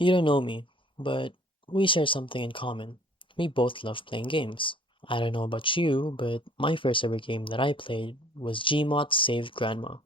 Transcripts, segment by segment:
You don't know me, but we share something in common. We both love playing games. I don't know about you, but my first ever game that I played was Gmod Save Grandma.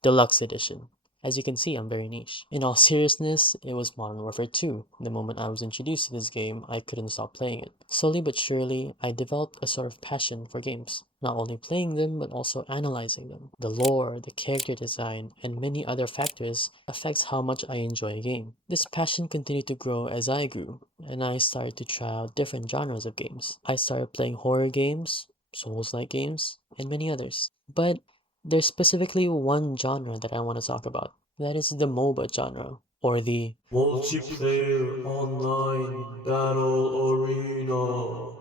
Deluxe Edition. As you can see, I'm very niche. In all seriousness, it was Modern Warfare 2. The moment I was introduced to this game, I couldn't stop playing it. Slowly but surely, I developed a sort of passion for games. Not only playing them, but also analyzing them. The lore, the character design, and many other factors affects how much I enjoy a game. This passion continued to grow as I grew, and I started to try out different genres of games. I started playing horror games, Souls-like games, and many others. But there's specifically one genre that I want to talk about. That is the MOBA genre, or the Multiplayer Online Battle Arena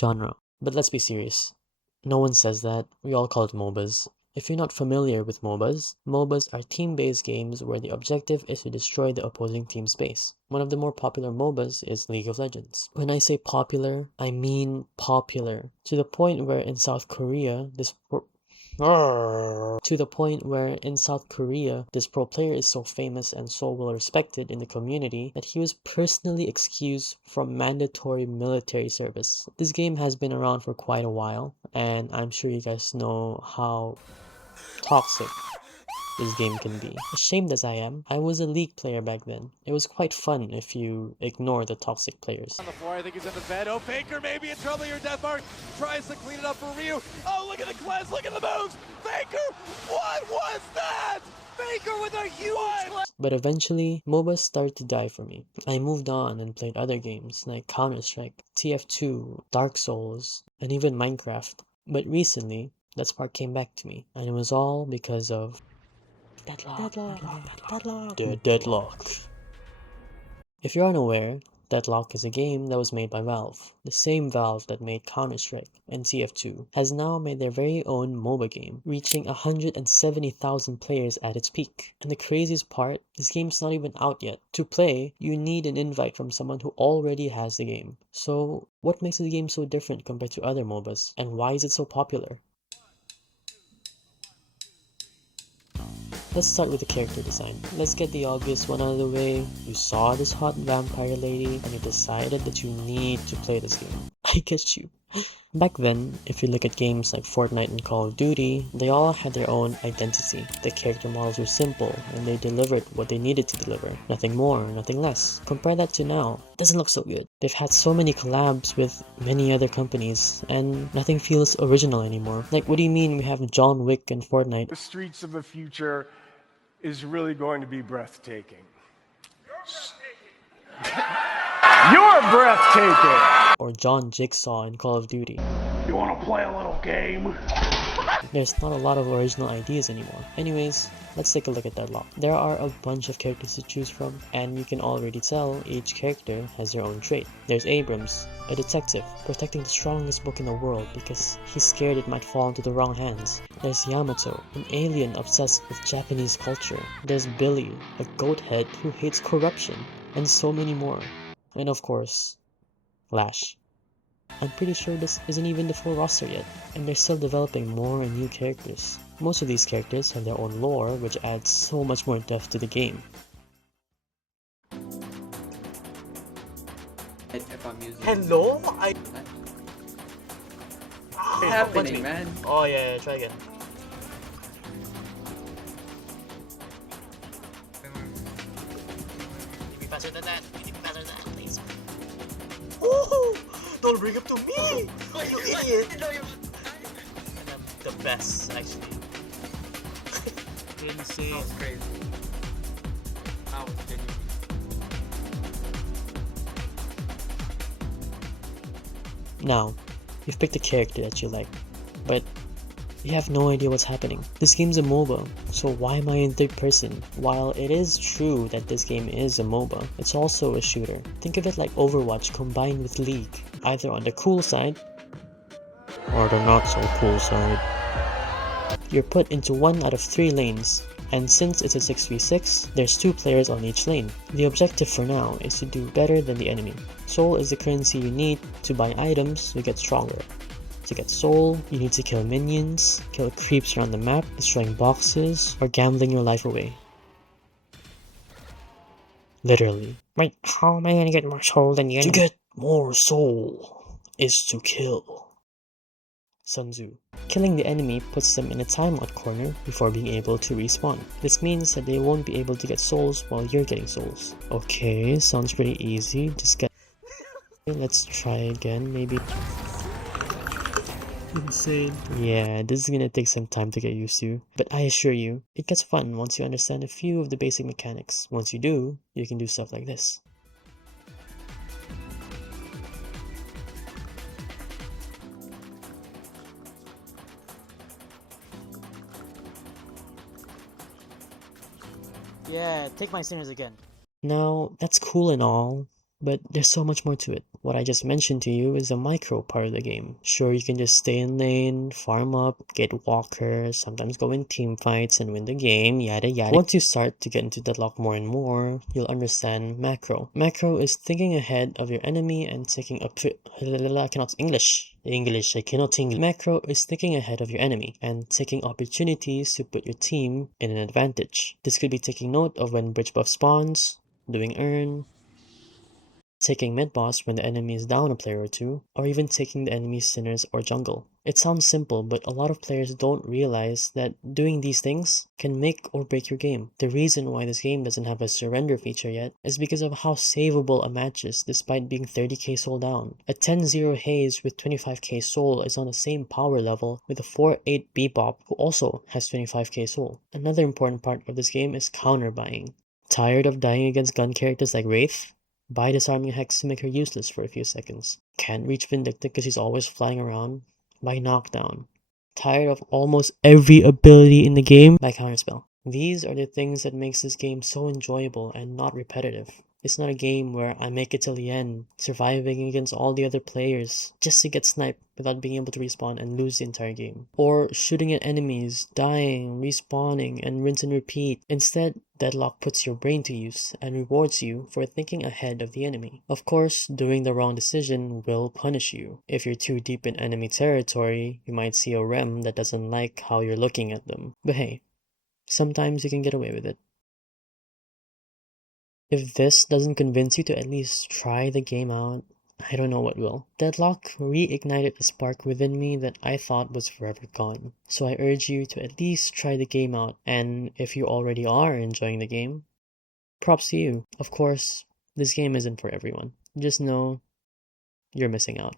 genre. But let's be serious. No one says that. We all call it MOBAs. If you're not familiar with MOBAs are team-based games where the objective is to destroy the opposing team's base. One of the more popular MOBAs is League of Legends. When I say popular, I mean popular. To the point where in South Korea, this pro player is so famous and so well respected in the community that he was personally excused from mandatory military service. This game has been around for quite a while, and I'm sure you guys know how toxic this game can be. Ashamed as I am, I was a League player back then. It was quite fun if you ignore the toxic players. On the floor, I think he's in the bed. Oh, Faker maybe in trouble here. Deathmark tries to clean it up for Ryu. Oh, look at the cleanse, look at the moves. Faker, what was that? Faker with a huge... But eventually, MOBAs started to die for me. I moved on and played other games like Counter-Strike, TF2, Dark Souls, and even Minecraft. But recently, that spark came back to me, and it was all because of Deadlock. If you're unaware, Deadlock is a game that was made by Valve. The same Valve that made Counter-Strike and TF2 has now made their very own MOBA game, reaching 170,000 players at its peak. And the craziest part, this game's not even out yet. To play, you need an invite from someone who already has the game. So, what makes the game so different compared to other MOBAs? And why is it so popular? Let's start with the character design. Let's get the obvious one out of the way. You saw this hot vampire lady and you decided that you need to play this game. I get you. Back then, if you look at games like Fortnite and Call of Duty, they all had their own identity. The character models were simple and they delivered what they needed to deliver. Nothing more, nothing less. Compare that to now. It doesn't look so good. They've had so many collabs with many other companies and nothing feels original anymore. Like, what do you mean we have John Wick and Fortnite? The streets of the future is really going to be breathtaking. You're breathtaking! Or John Jigsaw in Call of Duty. You want to play a little game? There's not a lot of original ideas anymore. Anyways, let's take a look at Deadlock. There are a bunch of characters to choose from, and you can already tell each character has their own trait. There's Abrams, a detective, protecting the strongest book in the world because he's scared it might fall into the wrong hands. There's Yamato, an alien obsessed with Japanese culture. There's Billy, a goat head who hates corruption, and so many more. And of course, Flash. I'm pretty sure this isn't even the full roster yet, and they're still developing more and new characters. Most of these characters have their own lore, which adds so much more depth to the game. Hello? What's happening, man? Oh yeah, try again. Give me faster than that. Give me faster than that, please. Ooh, don't bring up to me! You idiot! And I'm the best, actually. Insane. That was crazy. That was genuine. Now, you've picked a character that you like, but you have no idea what's happening. This game's a MOBA, so why am I in third person? While it is true that this game is a MOBA, it's also a shooter. Think of it like Overwatch combined with League, either on the cool side or the not so cool side. You're put into one out of 3 lanes, and since it's a 6v6, there's 2 players on each lane. The objective for now is to do better than the enemy. Soul is the currency you need to buy items to get stronger. To get soul, you need to kill minions, kill creeps around the map, destroying boxes, or gambling your life away. Literally. Wait, how am I gonna get more soul than the enemy? To get more soul is to kill. Sun Tzu. Killing the enemy puts them in a timeout corner before being able to respawn. This means that they won't be able to get souls while you're getting souls. Okay, sounds pretty easy. Just get... Let's try again, maybe. Insane. Yeah, this is gonna take some time to get used to, but I assure you, it gets fun once you understand a few of the basic mechanics. Once you do, you can do stuff like this. Yeah, take my sinners again. Now, that's cool and all, but there's so much more to it. What I just mentioned to you is the micro part of the game. Sure, you can just stay in lane, farm up, get walkers, sometimes go in team fights and win the game, yada yada. Once you start to get into Deadlock more and more, you'll understand macro. Macro is thinking ahead of your enemy and taking up... I cannot English. I cannot English. Macro is thinking ahead of your enemy and taking opportunities to put your team in an advantage. This could be taking note of when bridge buff spawns, doing earn, taking mid boss when the enemy is down a player or two, or even taking the enemy's sinners or jungle. It sounds simple, but a lot of players don't realize that doing these things can make or break your game. The reason why this game doesn't have a surrender feature yet is because of how savable a match is despite being 30k soul down. A 10-0 Haze with 25k soul is on the same power level with a 4-8 Bebop who also has 25k soul. Another important part of this game is counter buying. Tired of dying against gun characters like Wraith? Buy Disarming Hex to make her useless for a few seconds. Can't reach Vindicta because she's always flying around? Buy Knockdown. Tired of almost every ability in the game? Buy Counterspell. These are the things that makes this game so enjoyable and not repetitive. It's not a game where I make it till the end, surviving against all the other players, just to get sniped without being able to respawn and lose the entire game. Or shooting at enemies, dying, respawning, and rinse and repeat. Instead, Deadlock puts your brain to use and rewards you for thinking ahead of the enemy. Of course, doing the wrong decision will punish you. If you're too deep in enemy territory, you might see a rem that doesn't like how you're looking at them. But hey, sometimes you can get away with it. If this doesn't convince you to at least try the game out, I don't know what will. Deadlock reignited a spark within me that I thought was forever gone. So I urge you to at least try the game out, and if you already are enjoying the game, props to you. Of course, this game isn't for everyone. Just know you're missing out.